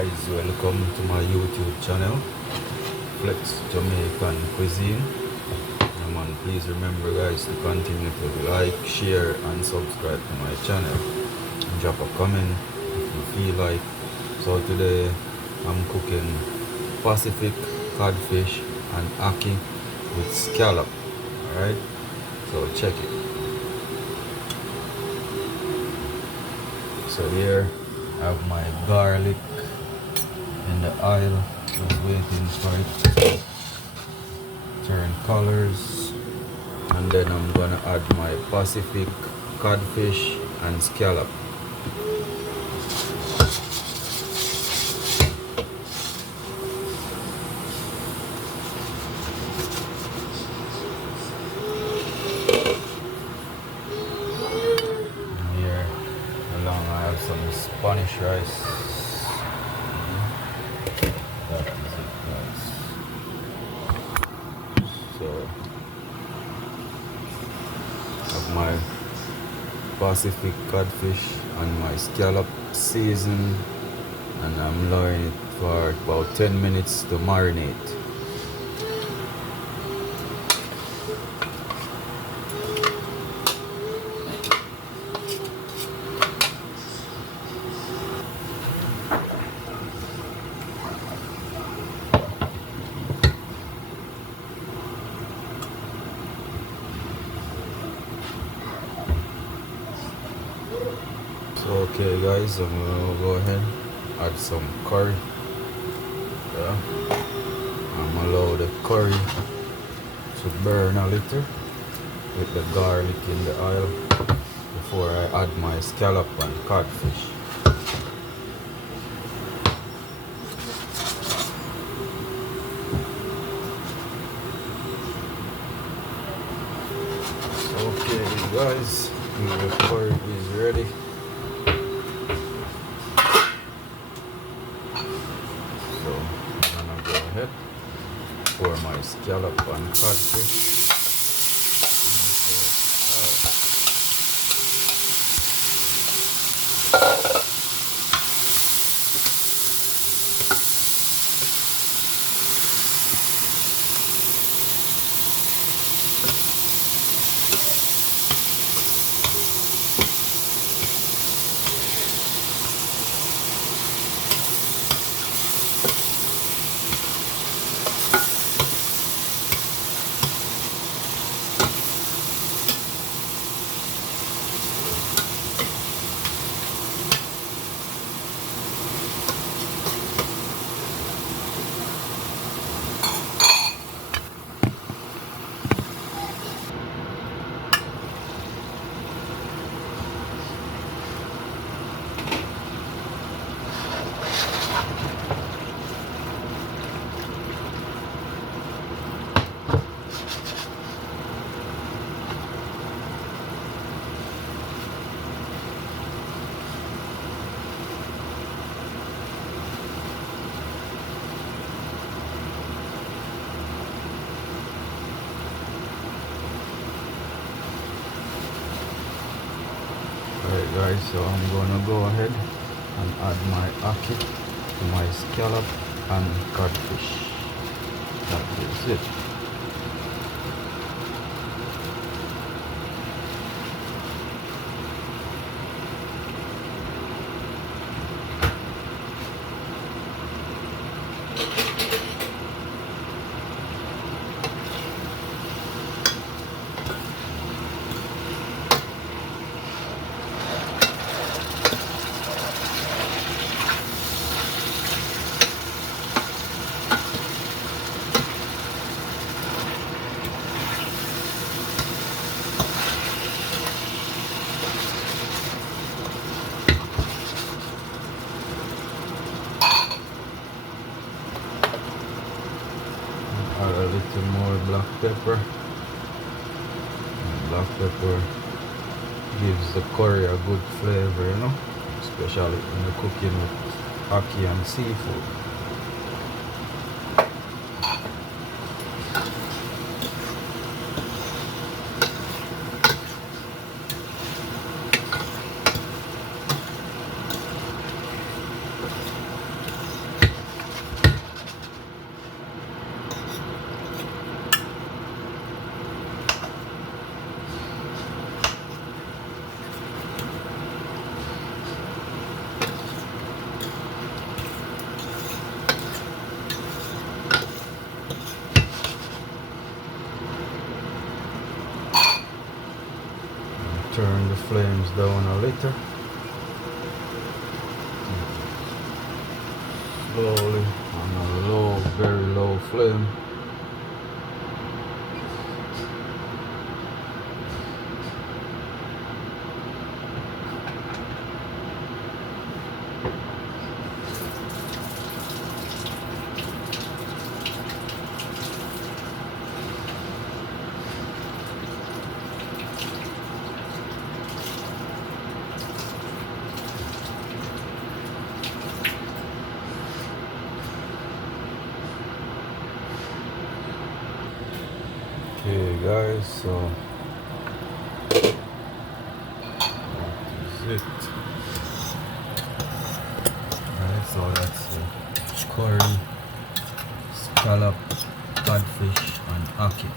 guys, welcome to my YouTube channel, Flex Jamaican Cuisine. Man, please remember guys to continue to like, share and subscribe to my channel. Drop a comment if you feel like. So today I'm cooking Pacific codfish and ackee with scallop. Alright, so check it. So here I have my garlic in the oil, just waiting for it to turn colors, and then I'm gonna add my Pacific codfish and scallop. And here along I have some Spanish rice. That is it guys. So have my Pacific codfish and my scallop seasoned, and I'm allowing it for about 10 minutes to marinate. So okay guys, I'm gonna go ahead add some curry. Yeah, I'm allow the curry to burn a little with the garlic in the oil before I add my scallop and codfish. Okay guys, the curry is ready. So I'm gonna go ahead pour my scallop and codfish. Alright guys, so I'm gonna go ahead and add my ackee to my scallop and codfish. That is it. Add a little more black pepper. And black pepper gives the curry a good flavor, you know, especially when you're cooking with ackee and seafood. Turn the flames down a little. Slowly on a low, very low flame. Okay guys, so that is it. Alright, so that's curry, scallop, codfish and ackee.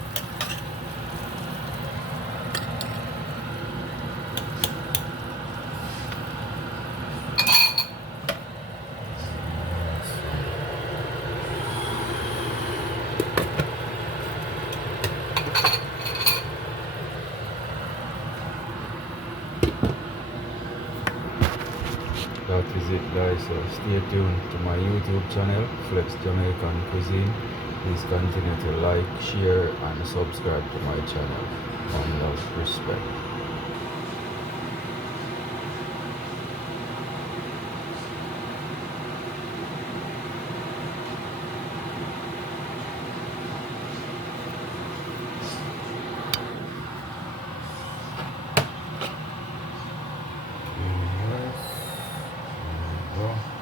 That is it guys, so stay tuned to my YouTube channel, Flex Jamaican Cuisine. Please continue to like, share and subscribe to my channel. One love, respect. Okay, guys. There we go.